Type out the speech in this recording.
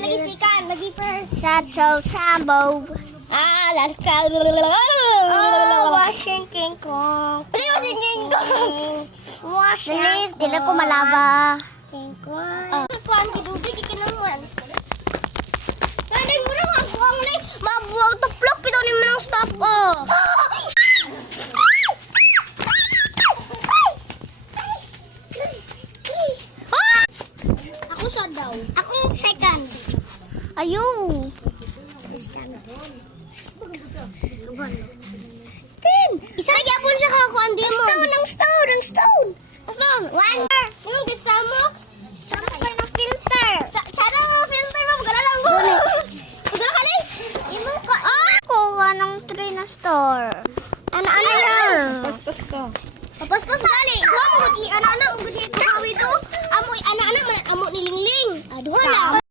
lagi sikan, lagi first. Sa Sambo. Let's go. Washing King Kong. Ano yung washing king ko? Bilis, di na ko malaba. King Kong. Kuhan kidubig, ikinamuan. Galing mo nang ako ang nai. Mabuhaw to plok, pitaw ni mo nang stop, oh. Ako sa daw. Akong second. Ayun. Isa lagi ako siya kakakuan di mo. Ang stone. Stone. One. Yung gitsa mo.